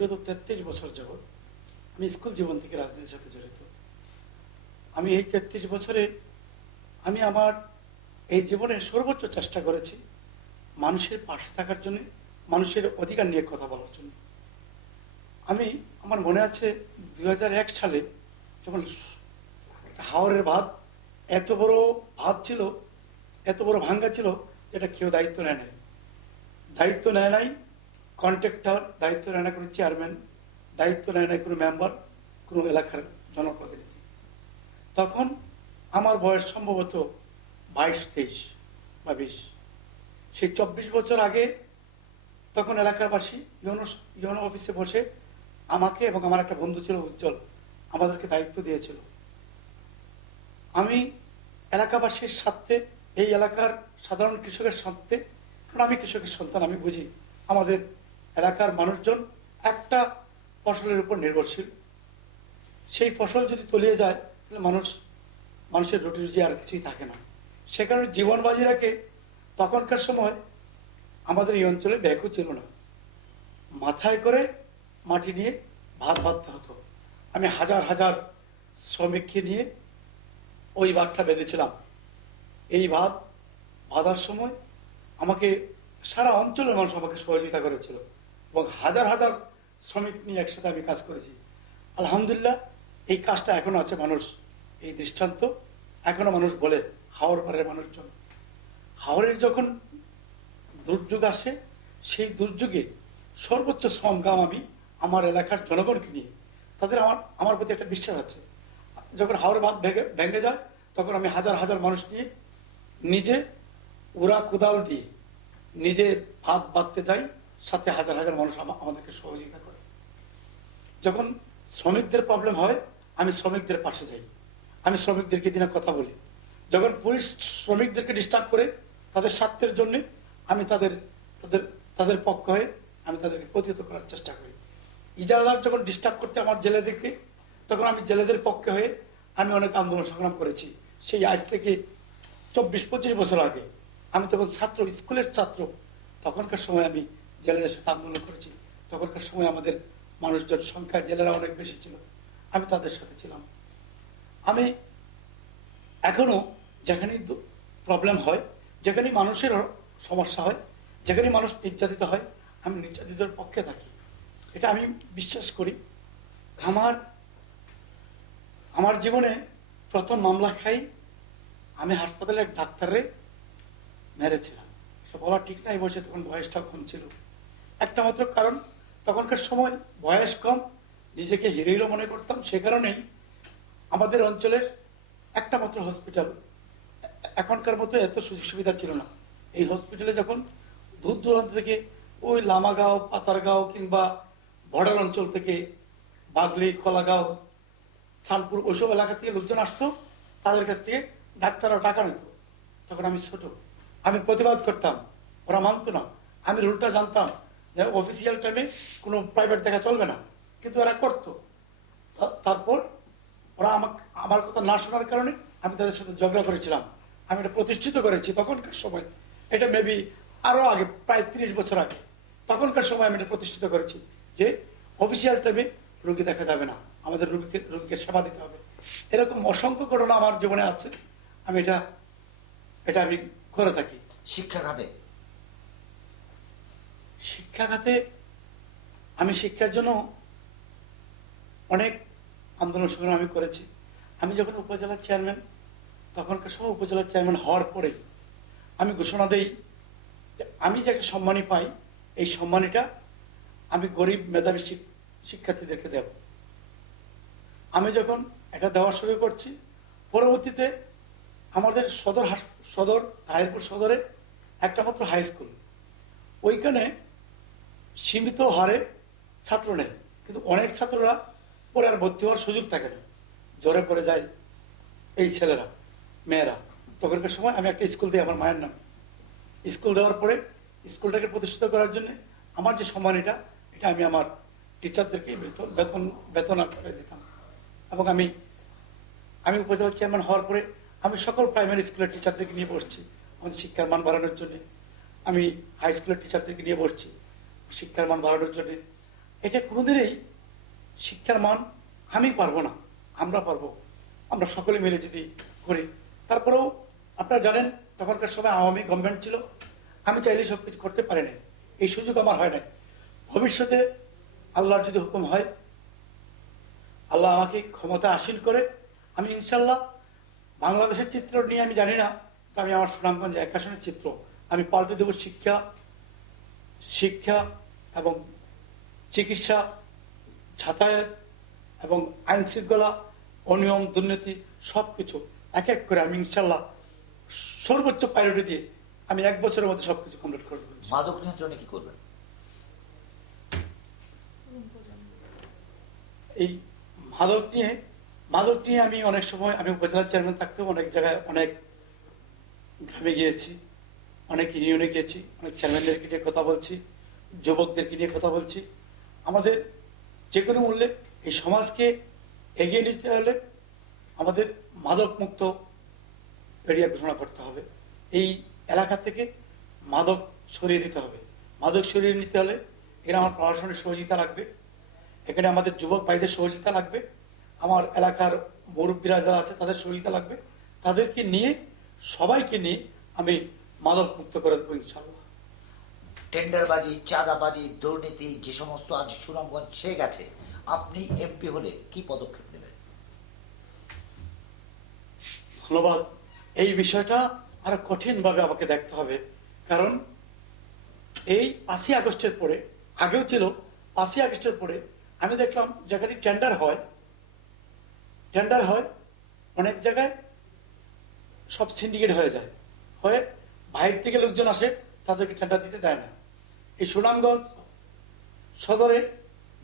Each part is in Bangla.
বিগত 33 বছর যাবৎ আমি স্কুল জীবন থেকে রাজনীতির সাথে জড়িত। আমি এই 33 বছরে আমি আমার এই জীবনে সর্বোচ্চ চেষ্টা করেছি মানুষের পাশে থাকার জন্য, মানুষের অধিকার নিয়ে কথা বলার জন্য। আমার মনে আছে 2001 সালে যখন হাওরের ভাত এত বড় ভাত ছিল, এত বড় ভাঙ্গা ছিল, এটা কেউ দায়িত্ব নেয় নাই। দায়িত্ব নেয় নাই কন্ট্রাক্টর, দায়িত্ব নেয় না কোনো চেয়ারম্যান, দায়িত্ব নেয় না কোনো মেম্বার, কোনো এলাকার জনপ্রতিনিধি। তখন আমার বয়স সম্ভবত 22-23 বা 20। সেই 24 বছর আগে তখন এলাকাবাসী ইউনো অফিসে বসে আমাকে এবং আমার একটা বন্ধু ছিল উজ্জ্বল, আমাদেরকে দায়িত্ব দিয়েছিল। আমি এলাকাবাসীর স্বার্থে, এই এলাকার সাধারণ কৃষকের স্বার্থে, কারণ আমি কৃষকের সন্তান, আমি বুঝি আমাদের এলাকার মানুষজন একটা ফসলের উপর নির্ভরশীল। সেই ফসল যদি তলিয়ে যায় তাহলে মানুষের রুটি রুজি আর কিছুই থাকে না। সে কারণে জীবন বাজি রাখে তখনকার সময় আমাদের এই অঞ্চলে ব্যাগও ছিল না, মাথায় করে মাটি নিয়ে ভাত বাঁধতে হতো। আমি হাজার হাজার শ্রমিককে নিয়ে ওই ভাতটা বেঁধেছিলাম। এই ভাত বাঁধার সময় আমাকে সারা অঞ্চলের মানুষ আমাকে সহযোগিতা করেছিল এবং হাজার হাজার শ্রমিক নিয়ে একসাথে আমি কাজ করেছি। আলহামদুলিল্লাহ এই কাজটা এখনো আছে, মানুষ এই দৃষ্টান্ত এখনো মানুষ বলে হাওর পাড়ের মানুষজন। হাওরের যখন দুর্যোগ আসে, সেই দুর্যোগে সর্বোচ্চ শ্রমগাম আমি আমার এলাকার জনগণকে নিয়ে, তাদের আমার প্রতি একটা বিশ্বাস আছে। যখন হাওড়ের বাঁধ ভেঙে যায় তখন আমি হাজার হাজার মানুষ নিয়ে নিজে উড়া কোদাল দিয়ে নিজে ভাত বাঁধতে যাই, সাথে হাজার হাজার মানুষ আমাদেরকে সহযোগিতা করে। যখন শ্রমিকদের প্রবলেম হয় আমি শ্রমিকদের পাশে যাই, আমি শ্রমিকদেরকে দিনে কথা বলি। যখন পুলিশ শ্রমিকদেরকে ডিস্টার্ব করে তাদের স্বার্থের জন্য আমি তাদের পক্ষ হয়ে আমি তাদেরকে প্রতিহত করার চেষ্টা করি। ইজারাদার যখন ডিস্টার্ব করতে আমার জেলেদেরকে, তখন আমি জেলেদের পক্ষে হয়ে আমি অনেক আন্দোলন সংগ্রাম করেছি। সেই আজ থেকে 24-25 বছর আগে আমি তখন ছাত্র, স্কুলের ছাত্র, তখনকার সময় আমি জেলেদের সাথে আন্দোলন করেছি। তখনকার সময় আমাদের মানুষজন সংখ্যা জেলেরা অনেক বেশি ছিল, আমি তাদের সাথে ছিলাম। আমি এখনো যেখানে প্রবলেম হয়, যেখানে মানুষের সমস্যা হয়, যেখানে মানুষ নির্যাতিত হয়, আমি নির্যাতিতের পক্ষে থাকি। এটা আমি বিশ্বাস করি। আমার জীবনে প্রথম মামলা খাই আমি হাসপাতালে এক ডাক্তারে মেরেছিলাম। সে বলা ঠিক না, এই বয়সে তখন বয়সটা কম ছিল। একটা মাত্র কারণ, তখনকার সময় বয়স কম, নিজেকে হিরো হিরো মনে করতাম। সে কারণেই আমাদের অঞ্চলের একটা মাত্র হসপিটাল, এখনকার মতো এত সুযোগ সুবিধা ছিল না। এই হসপিটালে যখন দূর দূরান্ত থেকে ওই লামাগাঁও, পাতারগাঁও কিংবা বর্ডার অঞ্চল থেকে বাগলি, খোলাগাঁও, শানপুর, ওইসব এলাকা থেকে লোকজন আসতো, তাদের কাছ থেকে ডাক্তাররা টাকা নিত। তখন আমি ছোট, আমি প্রতিবাদ করতাম, ওরা মানত না। আমি রুলটা জানতাম যে অফিসিয়াল টাইমে কোনো প্রাইভেট দেখা চলবে না, কিন্তু ওরা করতো। তারপর ওরা আমার কথা না শোনার কারণে আমি তাদের সাথে ঝগড়া করেছিলাম। আমি এটা প্রতিষ্ঠিত করেছি তখনকার সময়। এটা মেবি আরো আগে, প্রায় 30 বছর আগে। তখনকার সময় আমি এটা প্রতিষ্ঠিত করেছি যে অফিসিয়াল টাইমে রোগী দেখা যাবে না, আমাদের রোগীকে সেবা দিতে হবে। এরকম অসংখ্য ঘটনা আমার জীবনে আছে। আমি এটা আমি করে থাকি। শিক্ষাখাতে আমি শিক্ষার জন্য অনেক আন্দোলন সংগ্রাম আমি করেছি। আমি যখন উপজেলার চেয়ারম্যান, তখনকার সময় উপজেলার চেয়ারম্যান হওয়ার পরে আমি ঘোষণা দেই যে আমি যে একটা সম্মানী পাই, এই সম্মানীটা আমি গরিব মেধাবী শিক্ষার্থীদেরকে দেব। আমি যখন এটা দেওয়া শুরু করছি, পরবর্তীতে আমাদের সদর তাহিরপুর সদরে একটা মাত্র হাই স্কুল, ওইখানে সীমিত হারে ছাত্র নেয়, কিন্তু অনেক ছাত্ররা পরে আর ভর্তি হওয়ার সুযোগ থাকে না, জ্বরে পড়ে যায় এই ছেলেরা, মেয়েরা। তখনকার সময় আমি একটা স্কুল দিই আমার মায়ের নাম। স্কুল দেওয়ার পরে স্কুলটাকে প্রতিষ্ঠিত করার জন্য আমার যে সম্মানীটা, এটা আমি আমার টিচারদেরকে বেতন আকারে দিতাম। এবং আমি উপজেলা চেয়ারম্যান হওয়ার পরে আমি সকল প্রাইমারি স্কুলের টিচারদেরকে নিয়ে বসছি আমাদের শিক্ষার মান বাড়ানোর জন্য। আমি হাই স্কুলের টিচারদেরকে নিয়ে বসছি শিক্ষার মান বাড়ানোর জন্য। এটা কোনোদিনই শিক্ষার মান আমি পারবো না, আমরা পারবো, আমরা সকলে মিলে যদি করি। তারপরেও আপনারা জানেন তখনকার সময় আওয়ামী গভর্নমেন্ট ছিল, আমি চাইলে সব কিছু করতে পারি না, এই সুযোগ আমার হয় না। ভবিষ্যতে আল্লাহর যদি হুকুম হয়, আল্লাহ আমাকে ক্ষমতা আসীন করে, আমি ইনশাল্লাহ বাংলাদেশের চিত্র নিয়ে আমি জানি না, তো আমি আমার সুনামগঞ্জ 1 আসনের চিত্র আমি পাল্টে দেব। শিক্ষা এবং চিকিৎসা, যাতায়াত এবং আইন শৃঙ্খলা, অনিয়ম, দুর্নীতি সব কিছু এক এক করে আমি ইনশাল্লাহ সর্বোচ্চ প্রায়োরিটি দিয়ে আমি 1 বছরের মধ্যে সবকিছু কমপ্লিট করে দেবো। মাদক নিয়ন্ত্রণে কি করবেন? এই মাদক নিয়ে আমি অনেক সময়, আমি উপজেলার চেয়ারম্যান থাকতেও অনেক জায়গায়, অনেক গ্রামে গিয়েছি, অনেক ইউনিয়নে গিয়েছি, অনেক চেয়ারম্যানদেরকে নিয়ে কথা বলছি, যুবকদেরকে নিয়ে কথা বলছি। আমাদের যে কোনো মূল্যে এই সমাজকে এগিয়ে নিতে হলে আমাদের মাদক মুক্ত এরিয়া ঘোষণা করতে হবে। এই এলাকা থেকে মাদক সরিয়ে দিতে হবে। মাদক সরিয়ে নিতে হলে এখানে আমার প্রশাসনের সহযোগিতা লাগবে, এখানে আমাদের যুবক ভাইদের সহযোগিতা লাগবে, আমার এলাকার মুরব্বীরা যারা আছে তাদের সহযোগিতা লাগবে। তাদেরকে নিয়ে, সবাইকে নিয়ে আমি মাদক মুক্ত করে দেবো ইনশাল্লাহ। টেন্ডারবাজি, চাঁদাবাজি, দুর্নীতি যে সমস্ত আজ সুনামগঞ্জ ছেয়ে গেছে, আপনি এমপি হলে কি পদক্ষেপ নেবেন? ধন্যবাদ। এই বিষয়টা আরো কঠিনভাবে আমাকে দেখতে হবে, কারণ এই 5ই আগস্টের পরে, আগেও ছিল, 5ই আগস্টের পরে আমি দেখলাম যেখানে টেন্ডার হয় অনেক জায়গায় সব সিন্ডিকেট হয়ে যায়, হয়ে বাইরে থেকে লোকজন আসে, তাদেরকে টেন্ডার দিতে দেয় না। এই সুনামগঞ্জ সদরে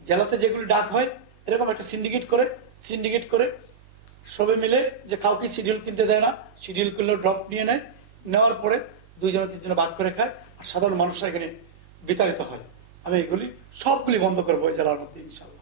জেলাতে যেগুলি ডাক হয়, এরকম একটা সিন্ডিকেট করে সবাই মিলে, যে কাউকে শিডিউল কিনতে দেয় না, শিডিউল করলে ড্রপ নিয়ে নেয়, নেওয়ার পরে 2-3 ভাগ করে খায়, আর সাধারণ মানুষরা এখানে বিতাড়িত হয়। আমি এগুলি সবগুলি বন্ধ করবো এই জেলার মধ্যে ইনশাল্লাহ।